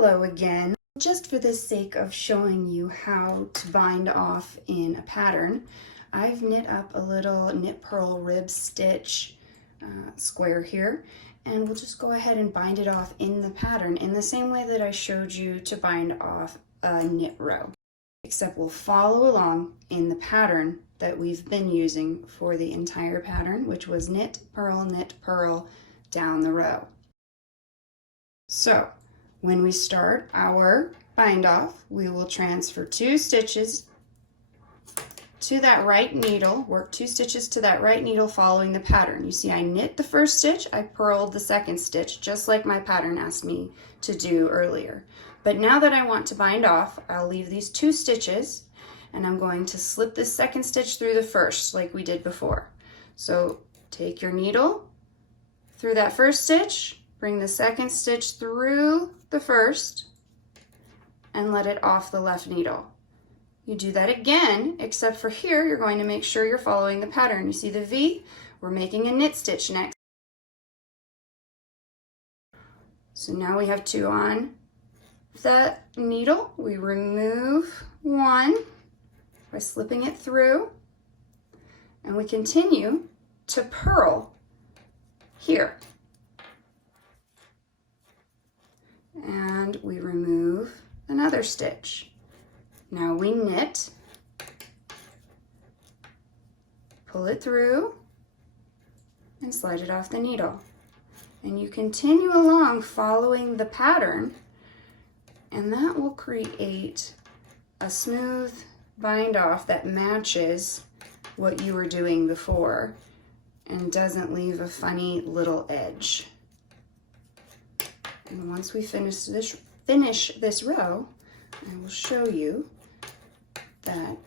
Hello again. Just for the sake of showing you how to bind off in a pattern, I've knit up a little knit purl rib stitch square here, and we'll just go ahead and bind it off in the pattern in the same way that I showed you to bind off a knit row, except we'll follow along in the pattern that we've been using for the entire pattern, which was knit, purl down the row. So when we start our bind off, we will transfer 2 stitches to that right needle, work 2 stitches to that right needle following the pattern. You see I knit the first stitch, I purled the second stitch, just like my pattern asked me to do earlier. But now that I want to bind off, I'll leave these 2 stitches and I'm going to slip the second stitch through the first like we did before. So take your needle through that first stitch, bring the second stitch through the first and let it off the left needle. You do that again, except for here, you're going to make sure you're following the pattern. You see the V? We're making a knit stitch next. So now we have 2 on the needle. We remove 1 by slipping it through, and we continue to purl here. And we remove another stitch. Now we knit, pull it through, and slide it off the needle. And you continue along following the pattern, and that will create a smooth bind off that matches what you were doing before and doesn't leave a funny little edge. And once we finish this row, I will show you that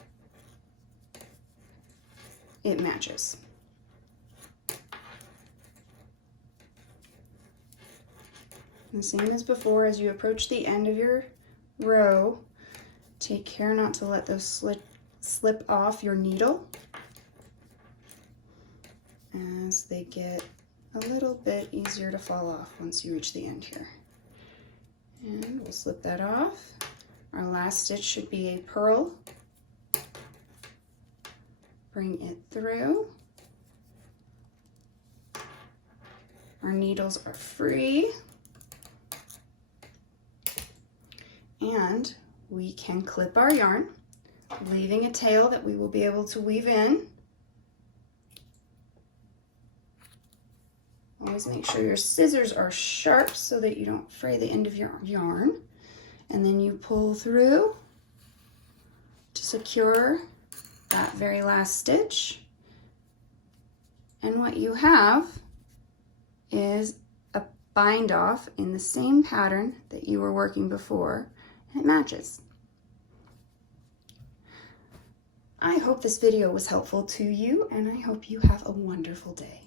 it matches. The same as before, as you approach the end of your row, take care not to let those slip off your needle as they get a little bit easier to fall off once you reach the end here. And we'll slip that off. Our last stitch should be a purl. Bring it through. Our needles are free. And we can clip our yarn, leaving a tail that we will be able to weave in. Always make sure your scissors are sharp so that you don't fray the end of your yarn. And then you pull through to secure that very last stitch. And what you have is a bind off in the same pattern that you were working before. It matches. I hope this video was helpful to you, and I hope you have a wonderful day.